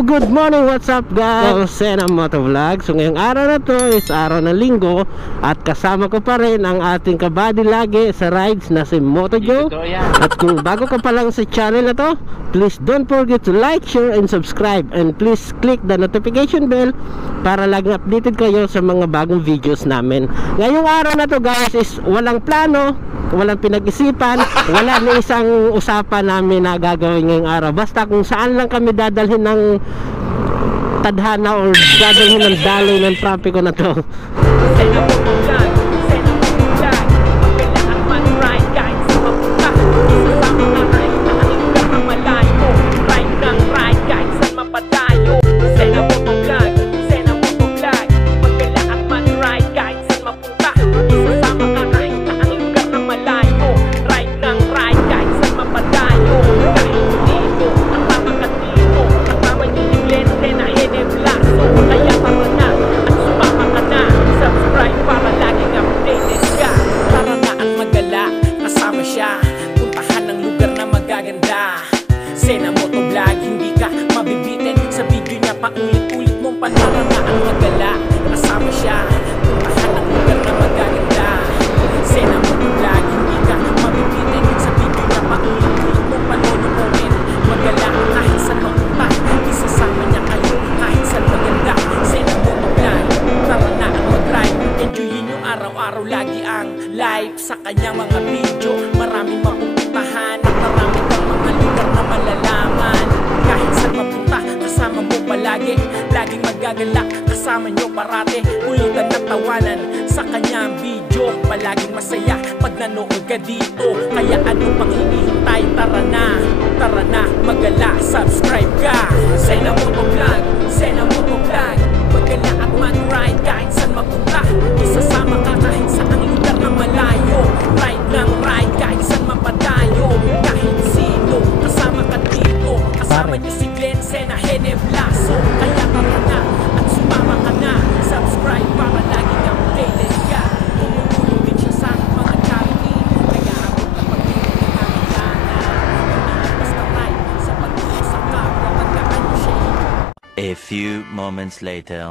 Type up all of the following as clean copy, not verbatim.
Hello, good morning, what's up guys? Sena Motovlog. So ngayong araw na to is araw ng linggo at kasama ko pa rin ang ating kabady lagi sa rides na si Motojo. At kung bago ka pa lang sa channel na to, please don't forget to like, share and subscribe, and please click the notification bell para laging updated kayo sa mga bagong videos namin. Ngayong araw na to guys is walang plano, walang pinag-isipan, wala na isang usapan namin na gagawin ngayong araw. Basta kung saan lang kami dadalhin ng tadhana or dadalhin ng daloy ng trapiko na to. Sena Motovlog, hindi ka mabibitin sa video niya, paulit-ulit mong panaranaan magala. Kasama siya, puntahan ang lugar na magaganda. Sena Motovlog, hindi ka mabibitin sa video niya, paulit-ulit mong panonoodin magala. Kahit saan mapunta, isasama niya kayo kahit saan maganda. Sena Motovlog, tara na ang mag-ride. Enjoyin yung araw-araw lagi ang live sa kanyang mga video. Maraming mapupuntahan at maraming kang mga lugar na malalaman. Kahit saan mapunta, kasama mo palagi. Laging magagalak, kasama nyo parate. Ulitan at tawanan sa kanyang video. Palaging masaya pag nanood ka dito. Kaya ano pang hinihintay, tara na, magala, subscribe ka. Sena Motovlog, Sena Motovlog, magala at mag-ride kahit saan mapunta. Isasama ka kahit saan lugar na malayo. Ride ng ride kahit saan mapadayo. Kahit sino, kasama ka dito. Kasama niyo si Glenn Sena Heneblaso. Kaya tara na at sumama ka na. Subscribe para laging updated ka. Tumutulong din siya sa mga charity. Kaya abot na pag-ibig na kailangan. Hindi basta ride sa pag-ibig sa kapwa. Pagkaan niyo siya. A few moments later.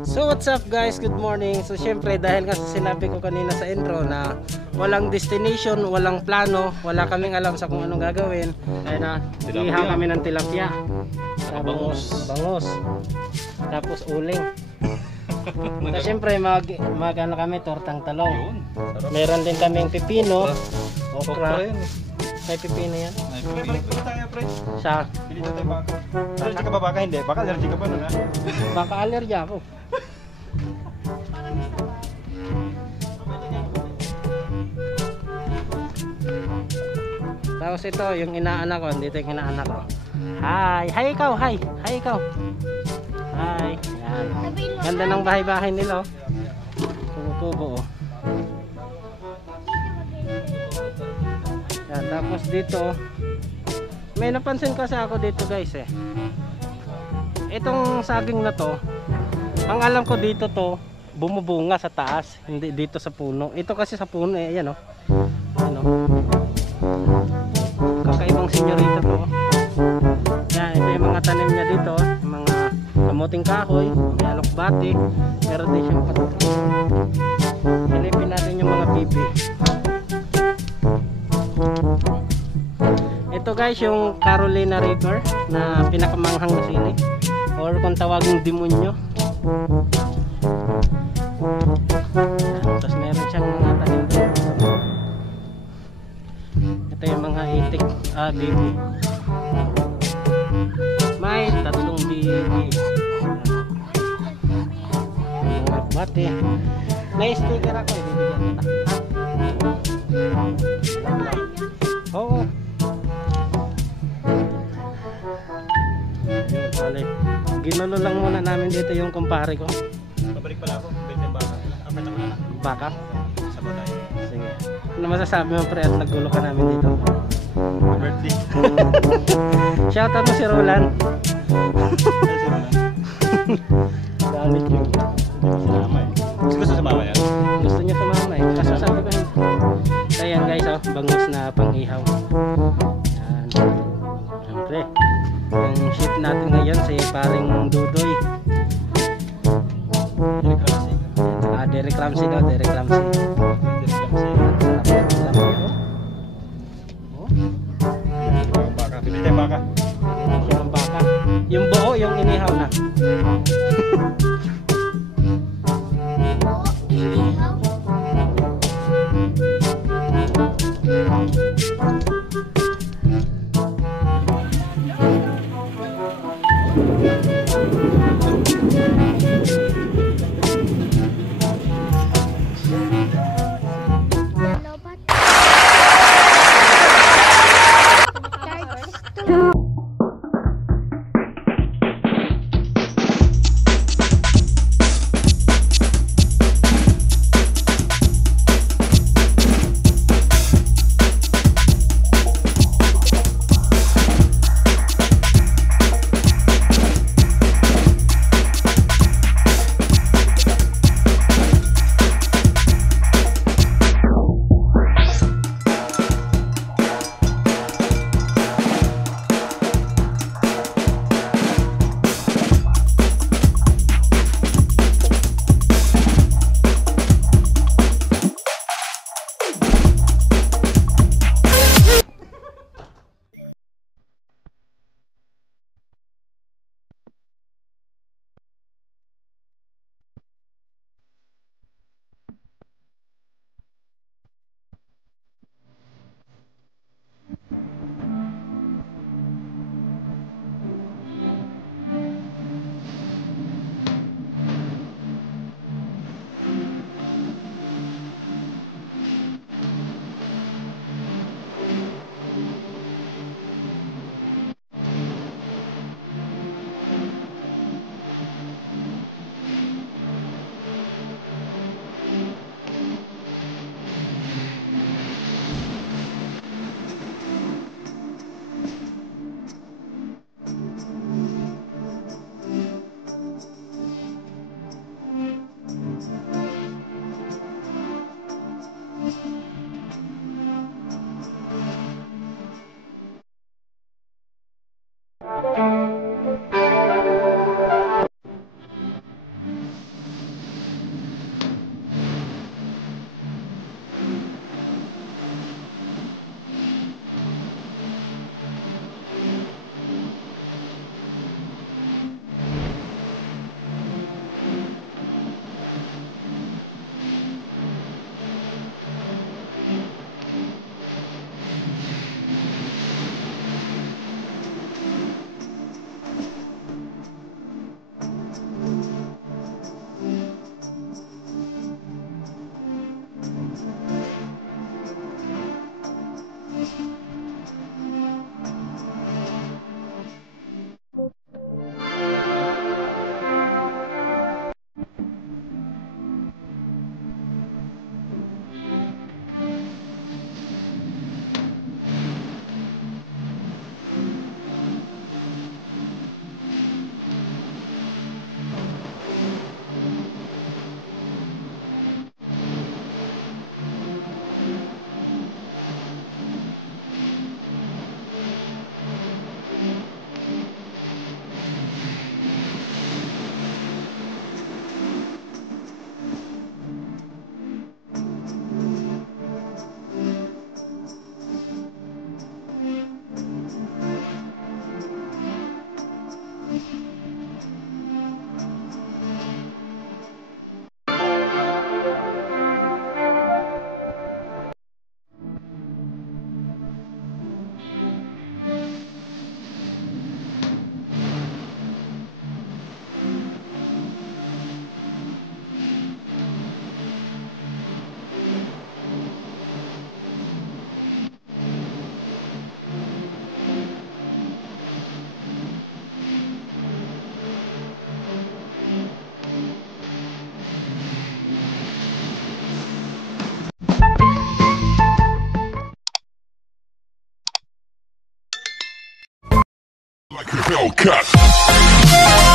So what's up guys, good morning. So syempre dahil nga sinabi ko kanina sa intro na walang destination, walang plano, wala kaming alam sa kung anong gagawin, ay na ihaw kami ng tilapia, bangus, tapos uling. So syempre mag ano kami, tortang talong. Meron din kaming pipino, okra. May pipino yan. Balik ko tayo, pre. Siya. Pili na tayo baka. Allergy ka ba baka? Hindi. Baka allergy ka ba nun, ha? Baka allergy ako. Tapos ito yung inaanak ko. Dito yung inaanak ko. Hi ikaw, hi ikaw. Hi. Yan. Ganda ng bahay-bahay nila, oh. Kubo-kubo, oh. Yan, tapos dito may napansin kasi ako dito guys itong saging na to, ang alam ko dito to bumubunga sa taas, hindi dito sa puno. Ito kasi sa puno ayan, oh. Ano, kakaibang senyorita to. Yan, ito yung mga tanim niya dito, mga kamuting kahoy, may alokbati, meron din siyang patok. Silipin natin yung mga bibi. Ito guys yung Carolina River na pinakamanghang na sili, or kung tawaging demonyo. Tapos meron siyang mga tanim dito. Ito yung mga itik, bibi. May tatlong bibi. Mga bati. May sticker ako, ibibigyan kita. Oo. Ginulo lang muna namin dito yung kumpare ko. Pabalik pala ako. Pwede baka. Apat naman na. Baka? Sa bahay. Sige. Ano masasabi mo pre at naggulo ka namin dito? Birthday. Shoutout mo si Roland. Ay, si Roland. Galit yun. Sumama eh. Gusto sumama yan? Gusto niya sumama eh. Kaso sabi ko hindi. So yan guys, oh, bangus na pang-ihaw. Yan. Siyempre, yung ship natin ngayon clumsy daw, very clumsy. Sarap ng tilapia, oh. Oh. Baka, pili tayo baka. Yung baka. Yung buo, yung inihaw na. Like a Hellcat.